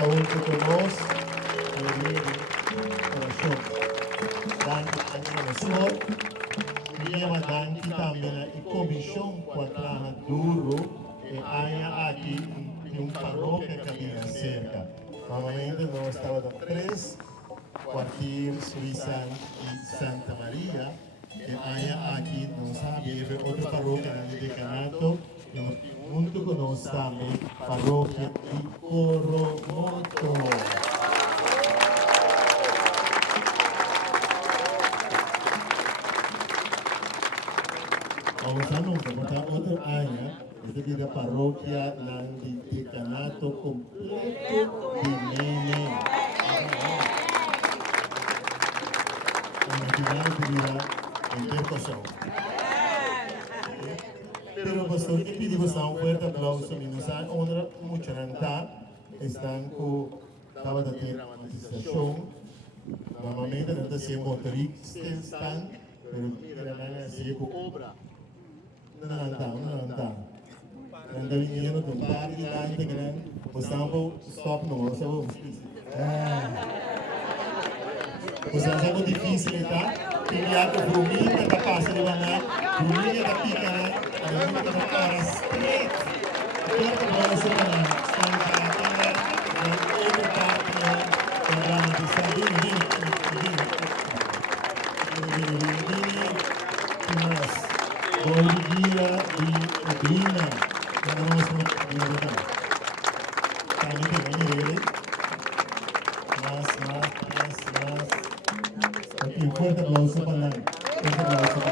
junto con nós, coração. Danke an Ihnen Senhor. Queria danke também a comissão quadrada duro e há aqui paróquia que havia cerca. Normalmente nós estávamos três quartiers, Suíça e Santa Maria. E há aqui nós havia outra paróquia no decanato. Junto com nós também paróquia de Coromoto. Vamos a nunca, botar outra área, esta vida paróquia ng decanato completo de Nene. Ang natinang vida en percusión. Pero pastor, que pedimos un fuerte aplauso, nos han honrado mucho están con estaba de manifestación. Normalmente no se motoristas están, pero mira, se con obra. Não. Anda vindo com parque lá em grande, o sampo stop não, só vamos. O sampo difícil tá? Criar com brumina da passa de banana, brumina da pica, né? A brumina da cara straight. Toda a bola se banana, santa, outra parte, né? Grande, sabe? Bolivia e Ubina, vamos mudar. Kami tinggal mas. Okay, fuerte aplauso para la.